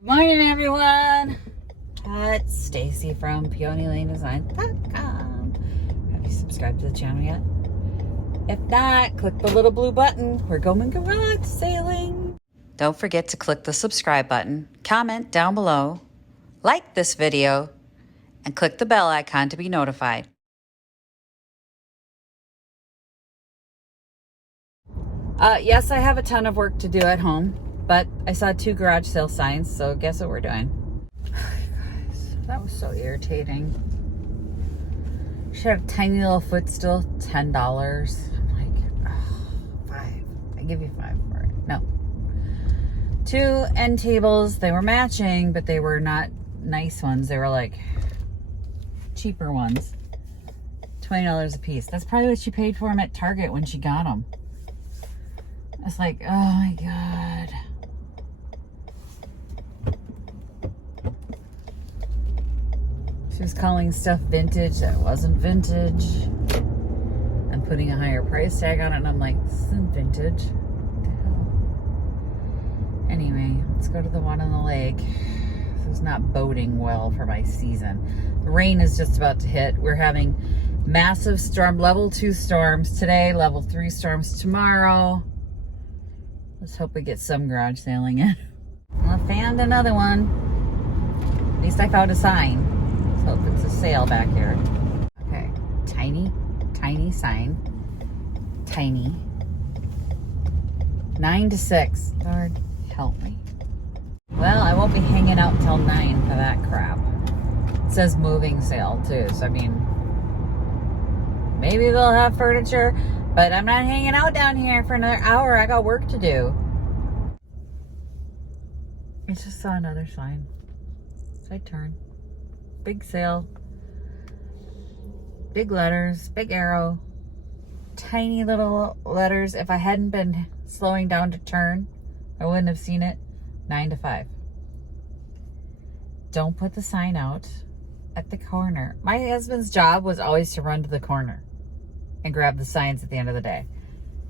Good morning, everyone. It's Stacy from PeonyLaneDesign.com. Have you subscribed to the channel yet? If not, click the little blue button. We're going garage sailing. Don't forget to click the subscribe button, comment down below, like this video, and click the bell icon to be notified. Yes, I have a ton of work to do at home, but I saw 2 garage sale signs, so guess what we're doing? Guys, that was so irritating. She had a tiny little footstool, $10. I'm like, oh, 5. I give you 5 for it. No. 2 end tables, they were matching, but they were not nice ones. They were like cheaper ones. $20 a piece. That's probably what she paid for them at Target when she got them. It's like, oh my God. She was calling stuff vintage that wasn't vintage. I'm putting a higher price tag on it, and I'm like, this isn't vintage. What the hell? Anyway, let's go to the one on the lake. This is not boding well for my season. The rain is just about to hit. We're having massive storm, level 2 storms today, level 3 storms tomorrow. Let's hope we get some garage sailing in. I found another one. At least I found a sign. Let's hope it's a sale back here. Okay, tiny sign. Tiny. 9 to 6. Lord, help me. Well, I won't be hanging out till 9 for that crap. It says moving sale too, so I mean, maybe they'll have furniture, but I'm not hanging out down here for another hour. I got work to do. I just saw another sign. So I turn. Big sale. Big letters. Big arrow. Tiny little letters. If I hadn't been slowing down to turn, I wouldn't have seen it. 9 to 5. Don't put the sign out at the corner. My husband's job was always to run to the corner and grab the signs at the end of the day.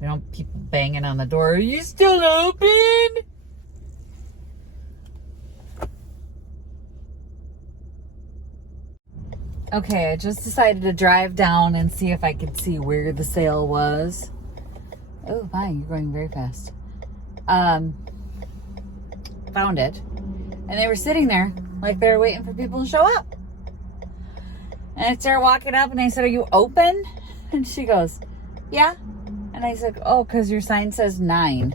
You know, people banging on the door. Are you still open? Okay, I just decided to drive down and see if I could see where the sale was. Oh, my, you're going very fast. Found it. And they were sitting there like they were waiting for people to show up. And I started walking up and I said, are you open? And she goes, yeah. And I said, oh, because your sign says 9.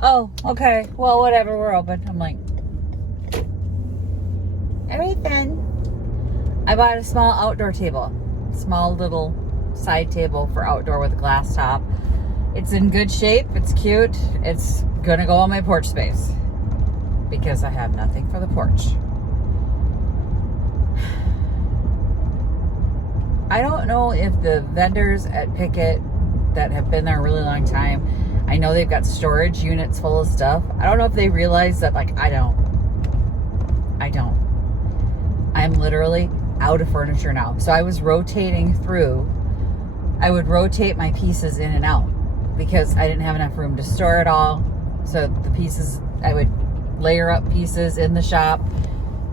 Oh, okay. Well, whatever. We're open. I'm like, all right then. I bought a small outdoor table. Small little side table for outdoor with a glass top. It's in good shape. It's cute. It's going to go on my porch space because I have nothing for the porch. I don't know if the vendors at Pickett that have been there a really long time, I know they've got storage units full of stuff. I don't know if they realize that, like, I don't. I'm literally out of furniture now. So I was rotating through. I would rotate my pieces in and out because I didn't have enough room to store it all. So the pieces, I would layer up pieces in the shop,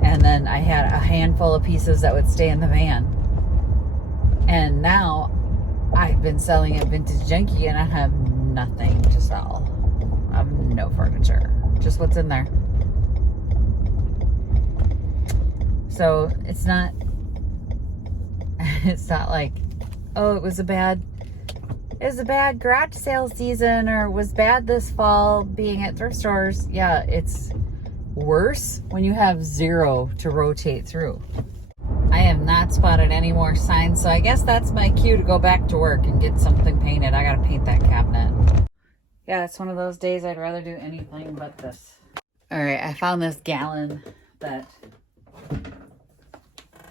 and then I had a handful of pieces that would stay in the van. And now I've been selling at Vintage Junkie and I have nothing to sell. I have no furniture, just what's in there. So it's not like, oh, it was a bad garage sale season, or it was bad this fall being at thrift stores. Yeah, it's worse when you have 0 to rotate through. I have not spotted any more signs, so I guess that's my cue to go back to work and get something painted. I gotta paint that cabinet. Yeah, it's one of those days I'd rather do anything but this. All right, I found this gallon that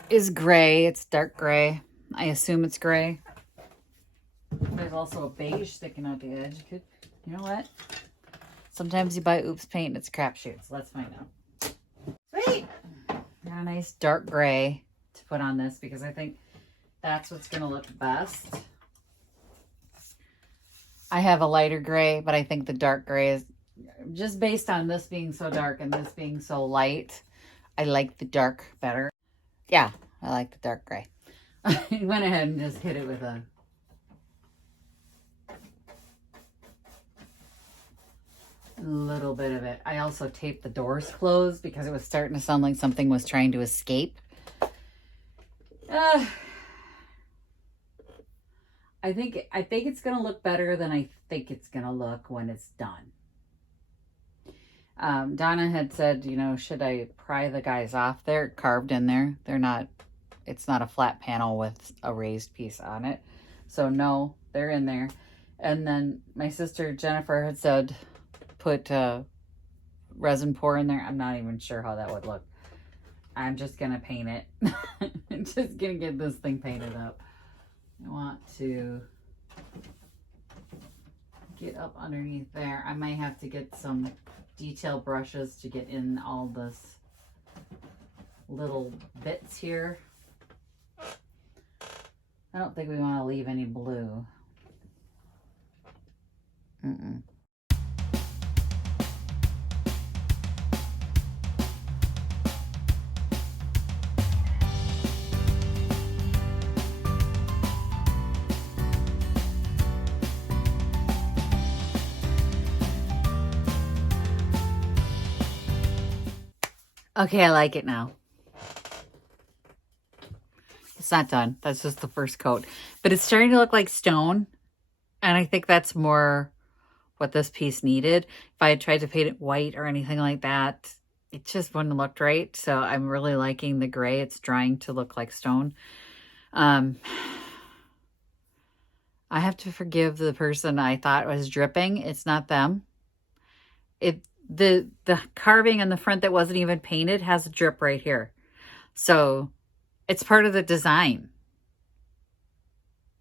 is gray. It's dark gray. I assume it's gray. There's also a beige sticking out the edge. You know what? Sometimes you buy Oops paint and it's crapshoot, so let's find out. Sweet! Got a nice dark gray to put on this because I think that's what's going to look best. I have a lighter gray, but I think the dark gray is just based on this being so dark and this being so light, I like the dark better. Yeah, I like the dark gray. I went ahead and just hit it with a little bit of it. I also taped the doors closed because it was starting to sound like something was trying to escape. I think it's gonna look better than I think it's gonna look when it's done. Donna had said, you know, should I pry the guys off? They're carved in there. It's not a flat panel with a raised piece on it. So no, they're in there. And then my sister Jennifer had said, put resin pour in there. I'm not even sure how that would look. I'm just gonna paint it. I'm just gonna get this thing painted up. I want to get up underneath there. I might have to get some detail brushes to get in all this little bits here. I don't think we want to leave any blue. Okay, I like it now. It's not done. That's just the first coat. But it's starting to look like stone. And I think that's more what this piece needed. If I had tried to paint it white or anything like that, it just wouldn't have looked right. So I'm really liking the gray. It's drying to look like stone. I have to forgive the person I thought was dripping. It's not them. The carving on the front that wasn't even painted has a drip right here. So it's part of the design.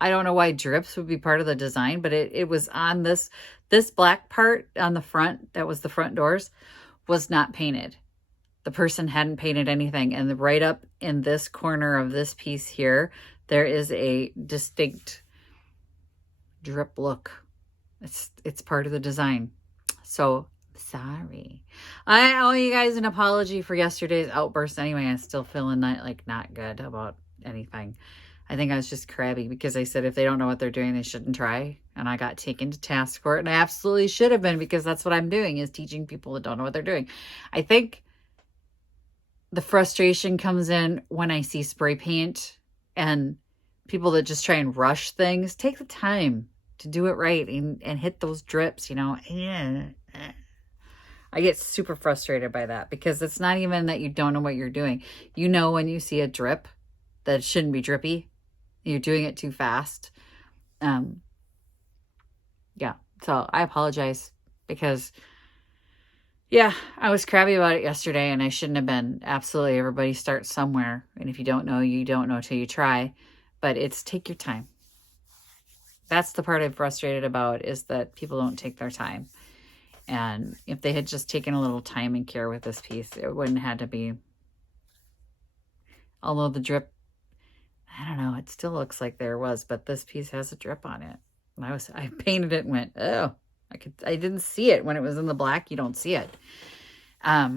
I don't know why drips would be part of the design, but it was on this black part on the front, that was the front doors, was not painted. The person hadn't painted anything. And right up in this corner of this piece here, there is a distinct drip look. It's part of the design. So sorry. I owe you guys an apology for yesterday's outburst. Anyway, I'm still feeling not good about anything. I think I was just crabby because I said if they don't know what they're doing, they shouldn't try. And I got taken to task for it. And I absolutely should have been, because that's what I'm doing, is teaching people that don't know what they're doing. I think the frustration comes in when I see spray paint and people that just try and rush things. Take the time to do it right and hit those drips, you know. I get super frustrated by that, because it's not even that you don't know what you're doing. You know when you see a drip that shouldn't be drippy. You're doing it too fast. Yeah, so I apologize, because, yeah, I was crabby about it yesterday, and I shouldn't have been. Absolutely, everybody starts somewhere, and if you don't know, you don't know till you try. But it's take your time. That's the part I'm frustrated about, is that people don't take their time. And if they had just taken a little time and care with this piece, it wouldn't have had to be. Although the drip, I don't know, it still looks like there was, but this piece has a drip on it. And I painted it and went, oh, I didn't see it when it was in the black. You don't see it. As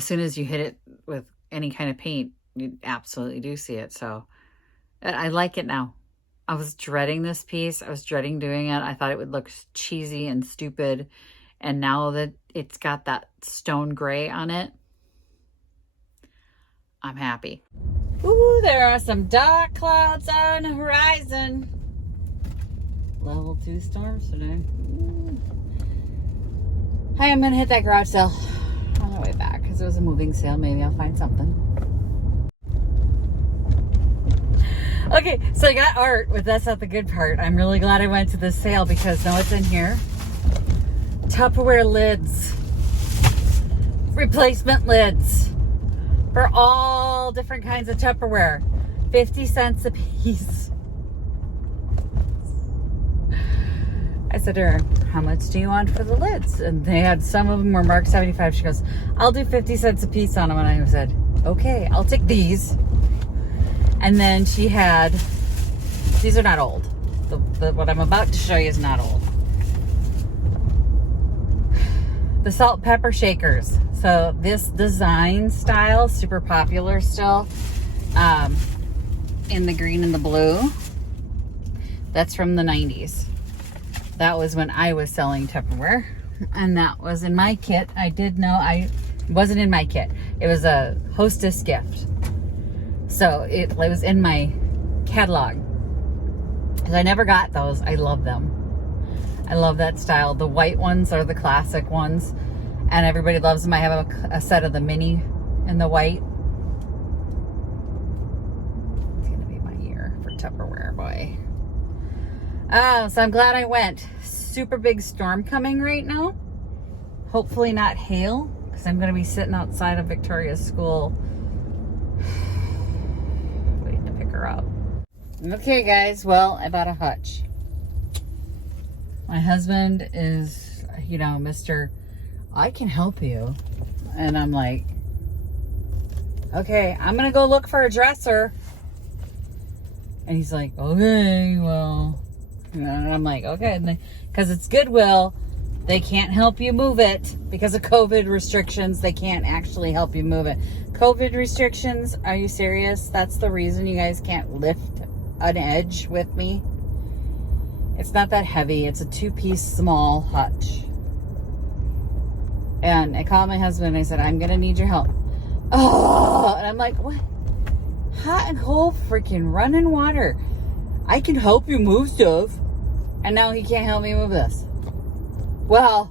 soon as you hit it with any kind of paint, you absolutely do see it. So I like it now. I was dreading this piece. I was dreading doing it. I thought it would look cheesy and stupid. And now that it's got that stone gray on it, I'm happy. Ooh, there are some dark clouds on the horizon. Level 2 storms today. Hi, I'm going to hit that garage sale on the way back, because it was a moving sale. Maybe I'll find something. Okay, so I got art, but that's not the good part. I'm really glad I went to this sale, because know what's in here? Tupperware lids. Replacement lids. For all different kinds of Tupperware. 50 cents a piece. I said to her, how much do you want for the lids? And they had, some of them were marked 75. She goes, I'll do 50 cents a piece on them. And I said, okay, I'll take these. And then she had, these are not old. What I'm about to show you is not old. the salt pepper shakers. So this design style, super popular still, in the green and the blue. That's from the 90s. That was when I was selling Tupperware, and that was in my kit. I did know it wasn't in my kit. It was a hostess gift. So it was in my catalog. Because I never got those. I love them. I love that style. The white ones are the classic ones, and everybody loves them. I have a set of the mini in the white. It's gonna be my year for Tupperware, boy. Oh, so I'm glad I went. Super big storm coming right now. Hopefully not hail, because I'm gonna be sitting outside of Victoria's school waiting to pick her up. Okay, guys. Well, I bought a hutch. My husband is, you know, Mr. I can help you. And I'm like, okay, I'm going to go look for a dresser. And he's like, okay, well, you know, and I'm like, okay. Because it's Goodwill, they can't help you move it because of COVID restrictions. They can't actually help you move it. COVID restrictions? Are you serious? That's the reason you guys can't lift an edge with me? It's not that heavy. It's a 2-piece small hutch. And I called my husband and I said, I'm going to need your help. Oh, and I'm like, what? Hot and cold freaking running water. I can help you move stuff. And now he can't help me move this. Well,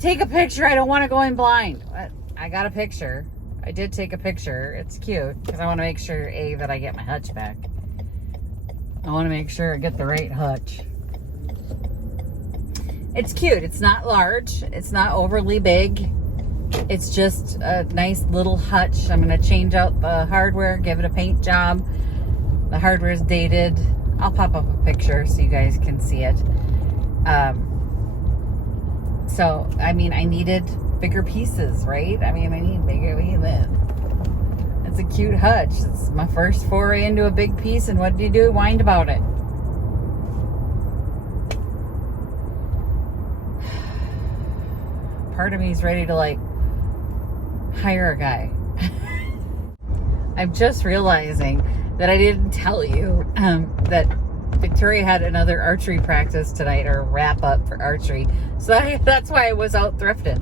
take a picture. I don't want to go in blind. I got a picture. I did take a picture. It's cute because I want to make sure, A, that I get my hutch back. I want to make sure I get the right hutch. It's cute. It's not large. It's not overly big. It's just a nice little hutch. I'm going to change out the hardware, give it a paint job. The hardware is dated. I'll pop up a picture so you guys can see it. So, I mean, I needed bigger pieces, right? I mean, I need bigger pieces. It's a cute hutch. It's my first foray into a big piece, and what do you do? Whine about it. Part of me is ready to, like, hire a guy. I'm just realizing that I didn't tell you that Victoria had another archery practice tonight, or wrap up for archery. So that's why I was out thrifting.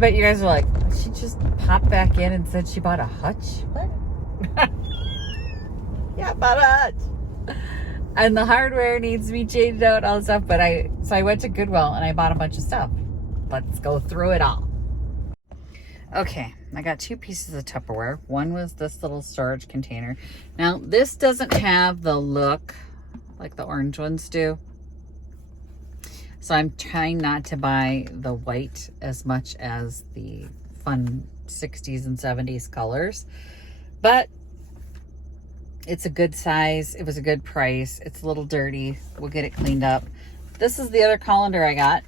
But you guys are like, she just popped back in and said she bought a hutch? What? Yeah, I bought a hutch. And the hardware needs to be changed out, all this stuff. But so I went to Goodwill and I bought a bunch of stuff. Let's go through it all. Okay, I got 2 pieces of Tupperware. One was this little storage container. Now, this doesn't have the look like the orange ones do. So I'm trying not to buy the white as much as the fun 60s and 70s colors. But it's a good size. It was a good price. It's a little dirty. We'll get it cleaned up. This is the other colander I got.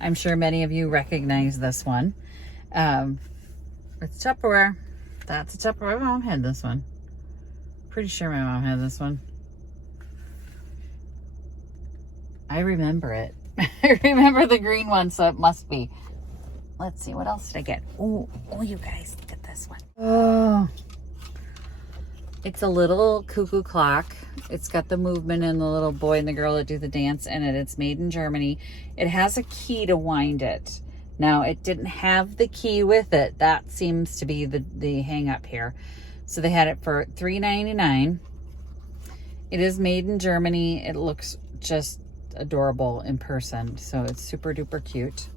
I'm sure many of you recognize this one. It's Tupperware. That's a Tupperware. My mom had this one. Pretty sure my mom had this one. I remember it. I remember the green one, so it must be. Let's see, what else did I get? Oh, you guys, look at this one. Oh, it's a little cuckoo clock. It's got the movement and the little boy and the girl that do the dance in it. It's made in Germany. It has a key to wind it. Now, it didn't have the key with it. That seems to be the hang up here. So they had it for $3.99. It is made in Germany. It looks just adorable in person. So it's super duper cute.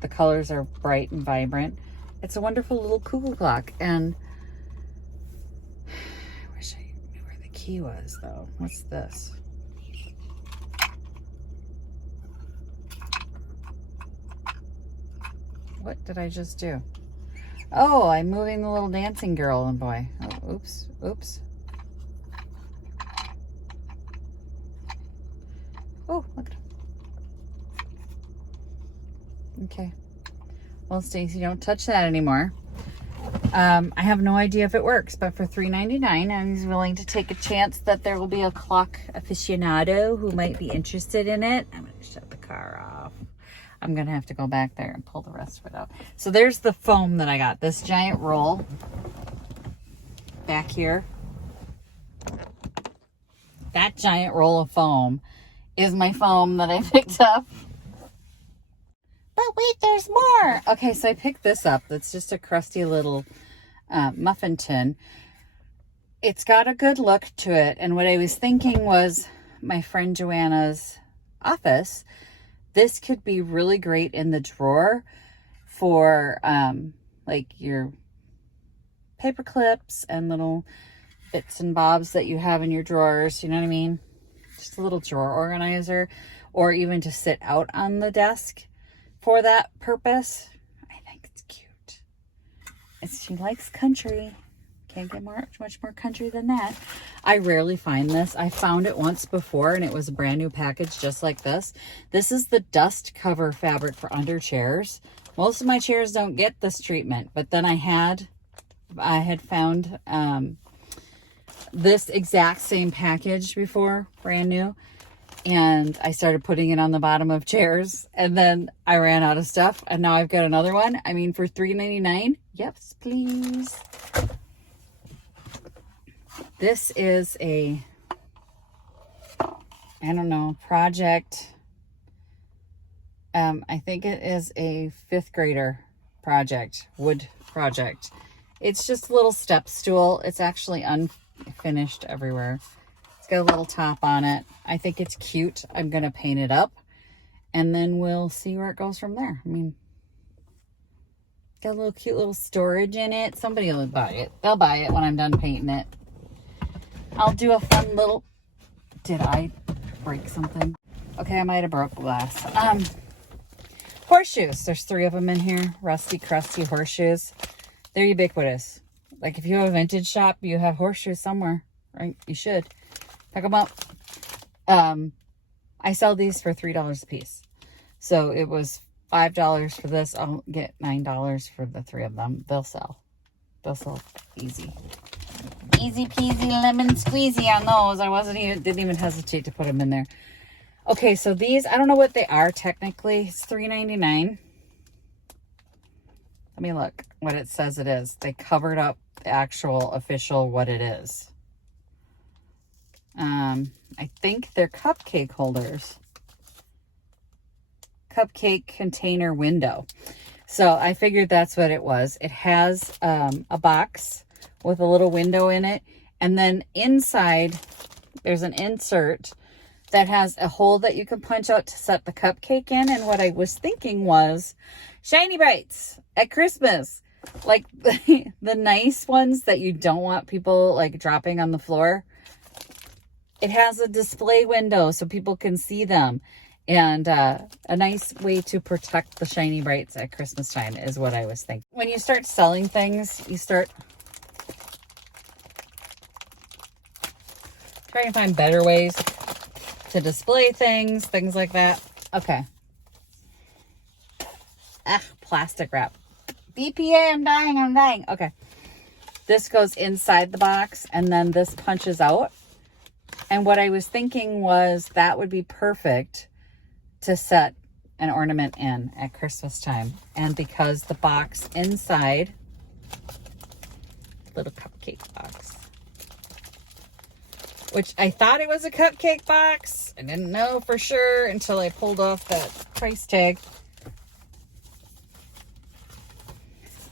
The colors are bright and vibrant. It's a wonderful little cuckoo clock. And I wish I knew where the key was, though. What's this? What did I just do? Oh, I'm moving the little dancing girl and boy. Oh, oops, oops. Oh, look at him. Okay. Well, Stacy, don't touch that anymore. I have no idea if it works, but for $3.99, I'm willing to take a chance that there will be a clock aficionado who might be interested in it. I'm going to shut the car off. I'm going to have to go back there and pull the rest of it out. So there's the foam that I got. This giant roll back here. That giant roll of foam is my foam that I picked up. But wait, there's more. Okay, so I picked this up. It's just a crusty little muffin tin. It's got a good look to it. And what I was thinking was my friend Joanna's office. This could be really great in the drawer for like your paper clips and little bits and bobs that you have in your drawers. You know what I mean? Just a little drawer organizer, or even to sit out on the desk for that purpose. I think it's cute. She likes country. Can't get much more country than that. I rarely find this. I found it once before and it was a brand new package just like this. This is the dust cover fabric for under chairs. Most of my chairs don't get this treatment, but then I had found this exact same package before, brand new. And I started putting it on the bottom of chairs, and then I ran out of stuff, and now I've got another one. I mean, for $3.99, yes, please. This is a, I don't know, project. I think it is a 5th grader project, wood project. It's just a little step stool. It's actually unfinished everywhere. It's got a little top on it. I think it's cute. I'm going to paint it up and then we'll see where it goes from there. I mean, got a little cute little storage in it. Somebody will buy it. They'll buy it when I'm done painting it. I'll do a fun little, did I break something? Okay, I might have broke glass. Horseshoes. There's 3 of them in here. Rusty, crusty horseshoes. They're ubiquitous. Like if you have a vintage shop, you have horseshoes somewhere, right? You should. Pick them up. I sell these for $3 a piece. So it was $5 for this. I'll get $9 for the 3 of them. They'll sell. They'll sell easy. Easy peasy lemon squeezy on those. Didn't even hesitate to put them in there. Okay, so these, I don't know what they are technically. It's $3.99. Let me look what it says it is. They covered up the actual official what it is. I think they're cupcake holders. Cupcake container window. So I figured that's what it was. It has a box with a little window in it. And then inside, there's an insert that has a hole that you can punch out to set the cupcake in. And what I was thinking was Shiny Brights at Christmas. Like the nice ones that you don't want people like dropping on the floor. It has a display window so people can see them. And a nice way to protect the Shiny Brights at Christmas time is what I was thinking. When you start selling things, you start trying to find better ways to display things like that. Okay. Plastic wrap. BPA, I'm dying. Okay. This goes inside the box and then this punches out. And what I was thinking was that would be perfect to set an ornament in at Christmas time. And because the box inside, little cupcake box, which I thought it was a cupcake box. I didn't know for sure until I pulled off that price tag.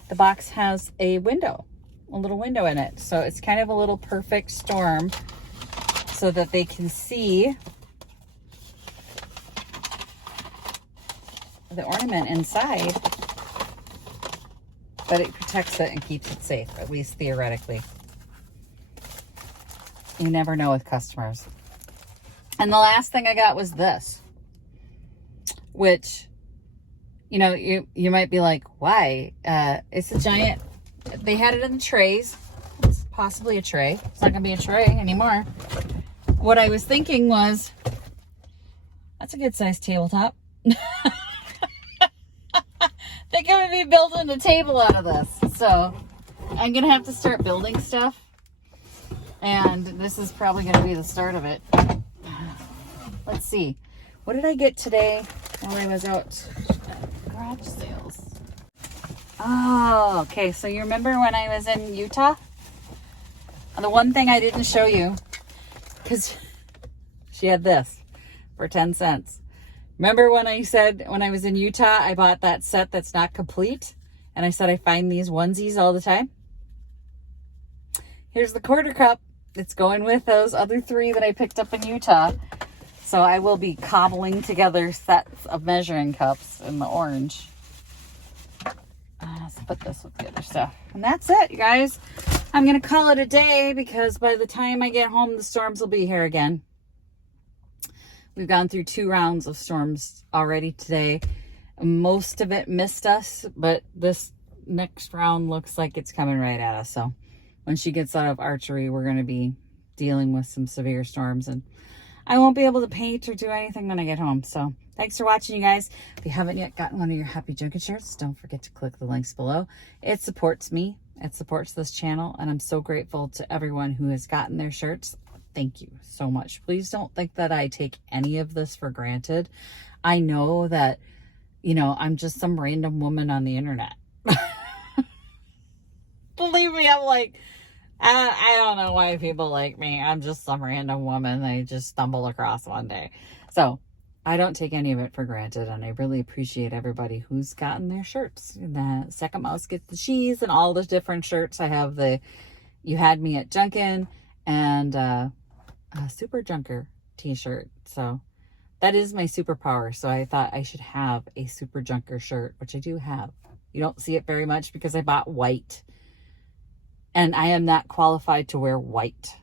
The box has a window, a little window in it. So it's kind of a little perfect storm so that they can see the ornament inside, but it protects it and keeps it safe, at least theoretically. You never know with customers. And the last thing I got was this, which, you know, you might be like, why? It's a giant, they had it in the trays. It's possibly a tray. It's not gonna be a tray anymore. What I was thinking was, that's a good sized tabletop. They could be building a table out of this. So I'm going to have to start building stuff. And this is probably going to be the start of it. Let's see. What did I get today while I was out at garage sales? Oh, okay. So you remember when I was in Utah? The one thing I didn't show you, because she had this for 10 cents. Remember when I said when I was in Utah, I bought that set that's not complete? And I said I find these onesies all the time? Here's the quarter cup. It's going with those other 3 that I picked up in Utah. So I will be cobbling together sets of measuring cups in the orange. Let's put this with the other stuff. And that's it, you guys. I'm going to call it a day because by the time I get home, the storms will be here again. We've gone through 2 rounds of storms already today. Most of it missed us, but this next round looks like it's coming right at us. So when she gets out of archery, we're going to be dealing with some severe storms, and I won't be able to paint or do anything when I get home. So thanks for watching, you guys. If you haven't yet gotten one of your Happy Junkin shirts, don't forget to click the links below. It supports me. It supports this channel, and I'm so grateful to everyone who has gotten their shirts. Thank you so much. Please don't think that I take any of this for granted. I know that, you know, I'm just some random woman on the internet. Believe me, I'm like, I don't know why people like me. I'm just some random woman they just stumbled across one day. So I don't take any of it for granted, and I really appreciate everybody who's gotten their shirts. The Second Mouse Gets the Cheese and all the different shirts. I have the You Had Me at Junkin and a Super Junker t-shirt. So that is my superpower. So I thought I should have a Super Junker shirt, which I do have. You don't see it very much because I bought white. And I am not qualified to wear white.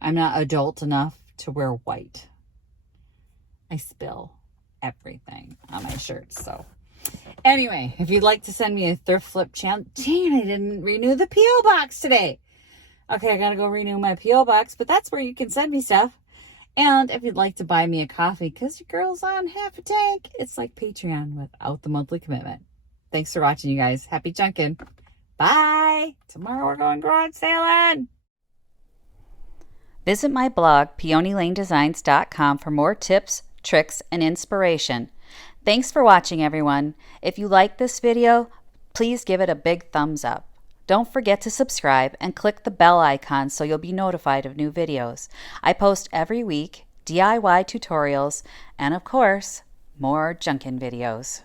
I'm not adult enough to wear white. I spill everything on my shirts. So anyway, if you'd like to send me a Thrift Flip challenge. Dang, I didn't renew the P.O. box today. Okay, I gotta go renew my P.O. box, but that's where you can send me stuff. And if you'd like to buy me a coffee, because your girl's on half a tank, it's like Patreon without the monthly commitment. Thanks for watching, you guys. Happy Junkin'. Bye. Tomorrow we're going garage sailing. Visit my blog, peonylanedesigns.com, for more tips, tricks, and inspiration. Thanks for watching, everyone. If you like this video, please give it a big thumbs up. Don't forget to subscribe and click the bell icon so you'll be notified of new videos. I post every week DIY tutorials and, of course, more Junkin videos.